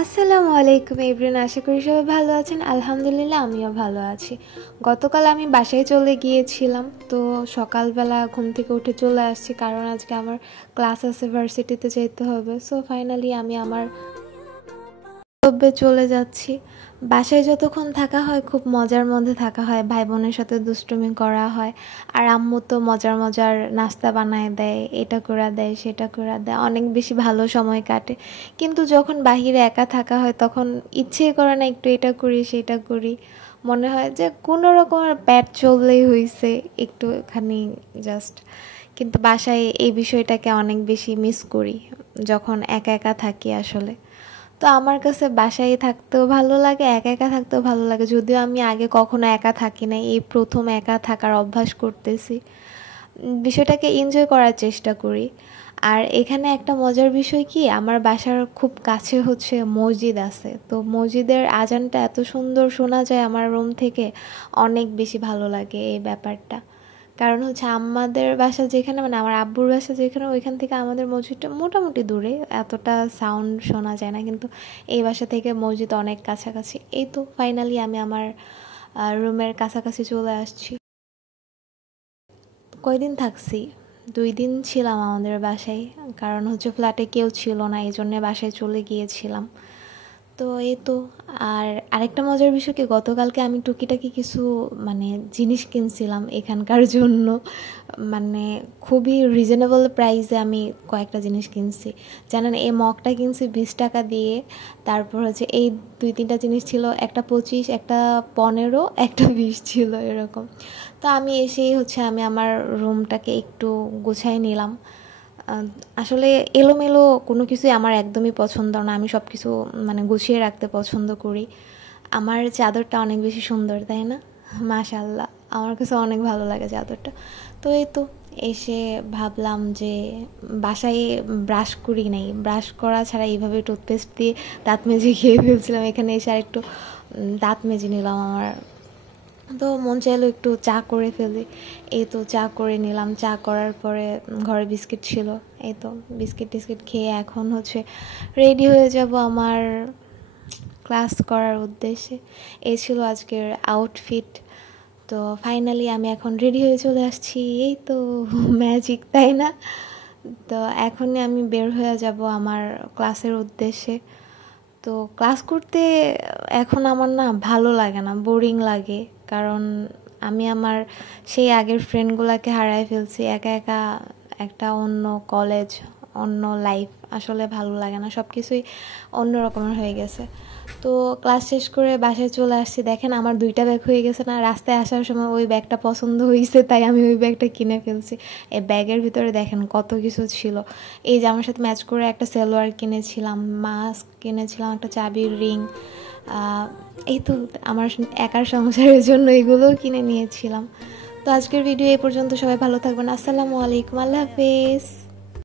আসসালামু আলাইকুম এভরিওয়ান, আশা করি সবাই ভালো আছেন। আলহামদুলিল্লাহ আমিও ভালো আছি। গতকাল আমি বাসায় চলে গিয়েছিলাম, তো সকালবেলা ঘুম থেকে উঠে চলে আসছি, কারণ আজকে আমার ক্লাস আছে, ভার্সিটিতে যেতে হবে। সো ফাইনালি আমি আমার গন্তব্যে চলে যাচ্ছি। বাসায় যতক্ষণ থাকা হয় খুব মজার মধ্যে থাকা হয়, ভাই বোনের সাথে দুষ্টুমি করা হয়, আর আম্মু তো মজার মজার নাস্তা বানায় দেয়, এটা করে দেয় সেটা করে দেয়, অনেক বেশি ভালো সময় কাটে। কিন্তু যখন বাহিরে একা থাকা হয় তখন ইচ্ছেই করে না একটু এটা করি সেটা করি, মনে হয় যে কোনো রকমের পেট চললেই হয়েছে একটুখানি জাস্ট। কিন্তু বাসায় এই বিষয়টাকে অনেক বেশি মিস করি যখন একা একা থাকি আসলে। তো আমার কাছে বাসায় থাকতেও ভালো লাগে, একা একা থাকতেও ভালো লাগে, যদিও আমি আগে কখনো একা থাকি না, এই প্রথম একা থাকার অভ্যাস করতেছি। বিষয়টাকে এনজয় করার চেষ্টা করি। আর এখানে একটা মজার বিষয় কি, আমার বাসার খুব কাছে হচ্ছে মসজিদ আছে, তো মসজিদের আজানটা এত সুন্দর শোনা যায় আমার রুম থেকে, অনেক বেশি ভালো লাগে এই ব্যাপারটা। কারণ হচ্ছে আমাদের বাসা যেখানে, মানে আমার আব্বুর বাসা যেখানে, ওইখান থেকে আমাদের মসজিদটা মোটামুটি দূরে, এতটা সাউন্ড শোনা যায় না, কিন্তু এই বাসা থেকে মসজিদ অনেক কাছাকাছি। এই তো ফাইনালি আমি আমার রুমের কাছাকাছি চলে আসছি। কয়দিন থাকছি, 2 দিন ছিলাম আমাদের বাসায়, কারণ হচ্ছে ফ্ল্যাটে কেউ ছিল না, এই জন্যে বাসায় চলে গিয়েছিলাম। তো এই তো। আর আরেকটা মজার বিষয় কি, গতকালকে আমি টুকিটাকি কিছু মানে জিনিস কিনছিলাম এখানকার জন্য, মানে খুবই রিজনেবল প্রাইসে আমি কয়েকটা জিনিস কিনছি। জানেন, এই মগটা কিনছি 20 টাকা দিয়ে, তারপর হচ্ছে এই 2-3টা জিনিস ছিল, একটা 25, একটা 15, একটা 20 ছিল এরকম। তো আমি এসেই হচ্ছে আমি আমার রুমটাকে একটু গুছাই নিলাম। আসলে এলোমেলো কোনো কিছুই আমার একদমই পছন্দ না, আমি সব কিছু মানে গুছিয়ে রাখতে পছন্দ করি। আমার চাদরটা অনেক বেশি সুন্দর, তাই না? মাশাআল্লাহ, আমার কাছে অনেক ভালো লাগে চাদরটা। তো এই তো, এসে ভাবলাম যে বাসায় ব্রাশ করি নাই, ব্রাশ করা ছাড়া এইভাবে টুথপেস্ট দিয়ে দাঁত মেজে খেয়ে ফেলছিলাম, এখানে এসে আর একটু দাঁত মেজে নিলাম আমার। তো মন চাইলো একটু চা করে ফেলি, এই তো চা করে নিলাম। চা করার পরে ঘরে বিস্কিট ছিল, এই তো বিস্কিট টিস্কিট খেয়ে এখন হচ্ছে রেডি হয়ে যাব আমার ক্লাস করার উদ্দেশ্যে। এই ছিল আজকের আউটফিট। তো ফাইনালি আমি এখন রেডি হয়ে চলে আসছি, এই তো ম্যাজিক, তাই না? তো এখনই আমি বের হয়ে যাব আমার ক্লাসের উদ্দেশ্যে। তো ক্লাস করতে এখন আমার না ভালো লাগে না, বোরিং লাগে, কারণ আমি আমার সেই আগের ফ্রেন্ডগুলোকে হারাই ফেলছি। একা একা একটা অন্য কলেজ, অন্য লাইফ, আসলে ভালো লাগে না, সব কিছুই অন্য রকমের হয়ে গেছে। তো ক্লাস শেষ করে বাসায় চলে আসছি, দেখেন আমার 2টা ব্যাগ হয়ে গেছে না। রাস্তায় আসার সময় ওই ব্যাগটা পছন্দ হয়েছে, তাই আমি ওই ব্যাগটা কিনে ফেলছি। এই ব্যাগের ভিতরে দেখেন কত কিছু ছিল। এই যে আমার সাথে ম্যাচ করে একটা সালোয়ার কিনেছিলাম, মাস্ক কিনেছিলাম, একটা চাবির রিং, এই তো আমার একার সংসারের জন্য এগুলোও কিনে নিয়েছিলাম। তো আজকের ভিডিও এই পর্যন্ত, সবাই ভালো থাকবেন। আসসালামু আলাইকুম, আল্লাহ হাফেজ।